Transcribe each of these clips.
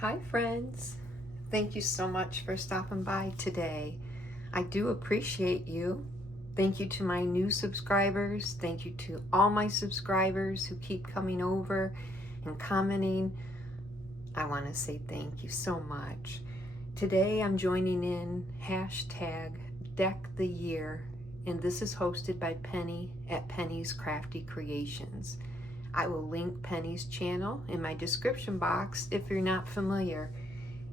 Hi friends, thank you so much for stopping by today. I do appreciate you. Thank you to my new subscribers. Thank you to all my subscribers who keep coming over and commenting. I want to say thank you so much. Today I'm joining in hashtag Deck the Year, and this is hosted by Penny at Penny's Crafty Creations. I will link Penny's channel in my description box if you're not familiar,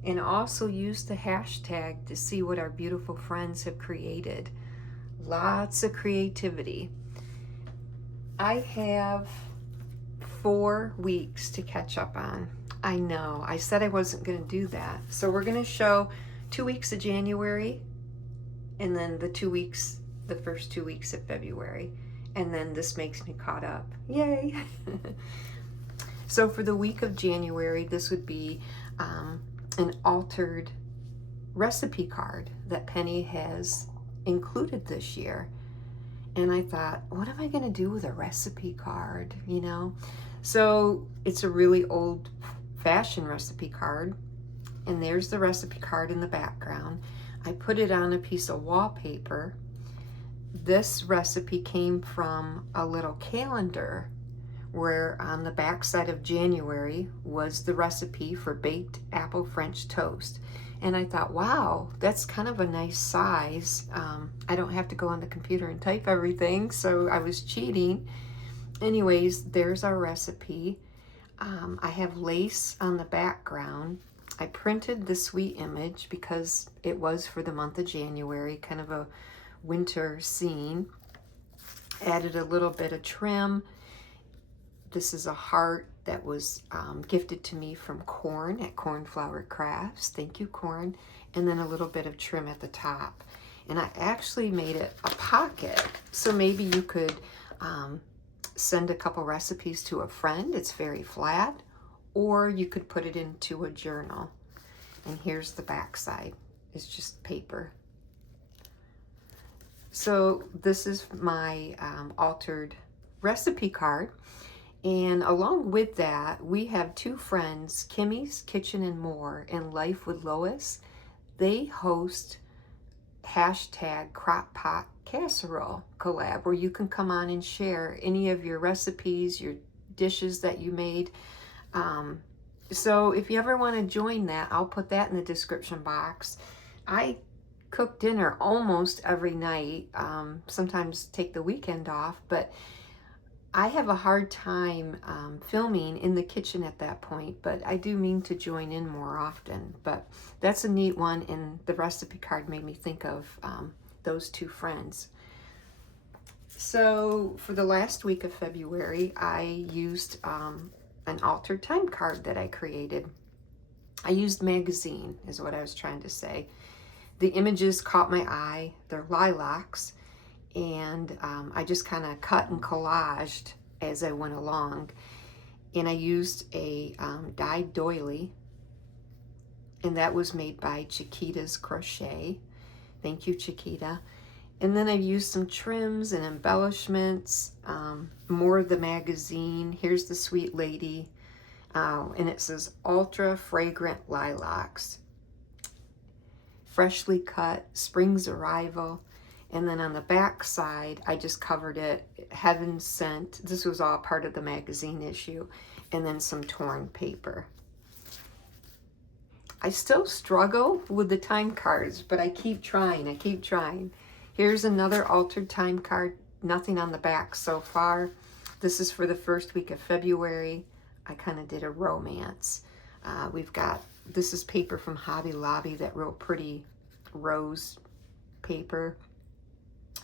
and also use the hashtag to see what our beautiful friends have created. Lots of creativity. I have 4 weeks to catch up on. I know, I said I wasn't going to do that. So we're going to show 2 weeks of January, and then the first 2 weeks of February. And then this makes me caught up. Yay! So for the week of January, this would be an altered recipe card that Penny has included this year. And I thought, what am I going to do with a recipe card, you know? So it's a really old-fashioned recipe card. And there's the recipe card in the background. I put it on a piece of wallpaper. This recipe came from a little calendar where on the back side of January was the recipe for baked apple French toast. And I thought, wow, that's kind of a nice size. I don't have to go on the computer and type everything, so I was cheating. Anyways, there's our recipe. I have lace on the background. I printed the sweet image because it was for the month of January, kind of a winter scene. Added a little bit of trim. This is a heart that was gifted to me from Corn at Cornflower Crafts. Thank you, Corn. And then a little bit of trim at the top. And I actually made it a pocket, so maybe you could send a couple recipes to a friend. It's very flat, or you could put it into a journal. And here's the back side. It's just paper. So this is my altered recipe card. And along with that, we have 2 friends, Kimmy's Kitchen and More and Life with Lois. They host hashtag Crock Pot Casserole collab, where you can come on and share any of your recipes, your dishes that you made. So if you ever want to join that, I'll put that in the description box. I cook dinner almost every night, sometimes take the weekend off, but I have a hard time filming in the kitchen at that point, but I do mean to join in more often. But that's a neat one, and the recipe card made me think of those 2 friends. So for the last week of February, I used an altered time card that I created. I used magazine, is what I was trying to say. The images caught my eye. They're lilacs. And I just kind of cut and collaged as I went along. And I used a dyed doily. And that was made by Chiquita's Crochet. Thank you, Chiquita. And then I used some trims and embellishments. More of the magazine. Here's the sweet lady. And it says Ultra Fragrant Lilacs. Freshly cut, spring's arrival. And then on the back side, I just covered it, Heaven Sent. This was all part of the magazine issue. And then some torn paper. I still struggle with the time cards, but I keep trying. Here's another altered time card. Nothing on the back so far. This is for the first week of February. I kind of did a romance. This is paper from Hobby Lobby, that real pretty rose paper.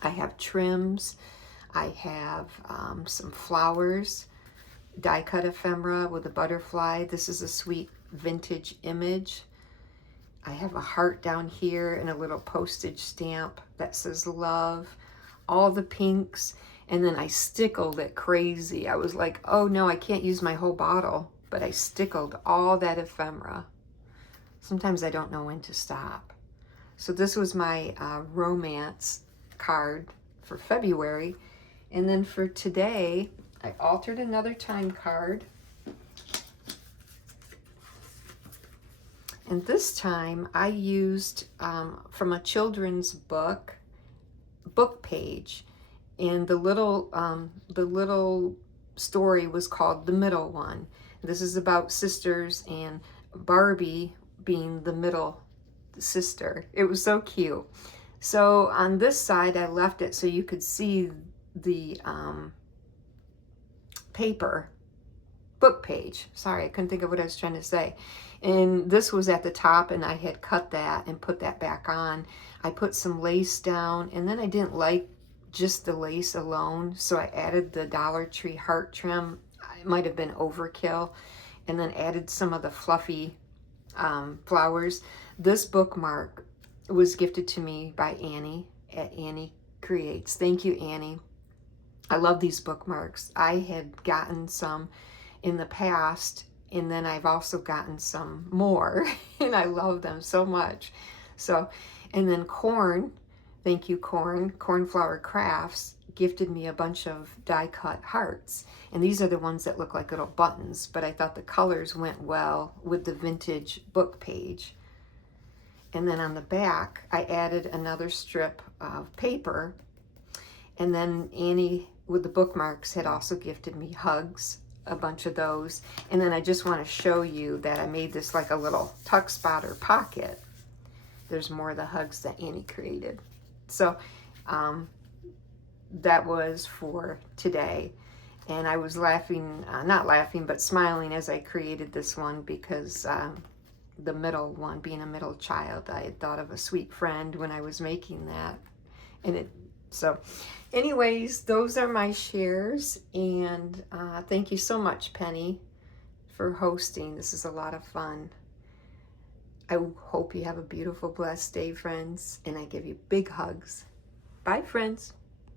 I have trims. I have some flowers, die cut ephemera with a butterfly. This is a sweet vintage image. I have a heart down here and a little postage stamp that says love, all the pinks. And then I stickled it crazy. I was like, oh no, I can't use my whole bottle, but I stickled all that ephemera. Sometimes I don't know when to stop. So this was my romance card for February. And then for today, I altered another time card. And this time I used from a children's book page, and the little story was called The Middle One. This is about sisters and Barbie being the middle sister. It was so cute. So on this side I left it so you could see the paper book page. Sorry, I couldn't think of what I was trying to say. And this was at the top, and I had cut that and put that back on. I put some lace down, and then I didn't like just the lace alone, so I added the Dollar Tree heart trim. It might have been overkill. And then added some of the fluffy flowers. This bookmark was gifted to me by Annie at Annie Creates. Thank you, Annie. I love these bookmarks. I had gotten some in the past, and then I've also gotten some more, and I love them so much. So, and then Corn, thank you, Cornflower Crafts, gifted me a bunch of die-cut hearts. And these are the ones that look like little buttons, but I thought the colors went well with the vintage book page. And then on the back, I added another strip of paper. And then Annie, with the bookmarks, had also gifted me hugs, a bunch of those. And then I just want to show you that I made this like a little tuck spotter pocket. There's more of the hugs that Annie created. So that was for today. And I was laughing, not laughing, but smiling as I created this one because the middle one, being a middle child, I had thought of a sweet friend when I was making that. And so anyways, those are my shares. And thank you so much, Penny, for hosting. This is a lot of fun. I hope you have a beautiful, blessed day, friends. And I give you big hugs. Bye, friends.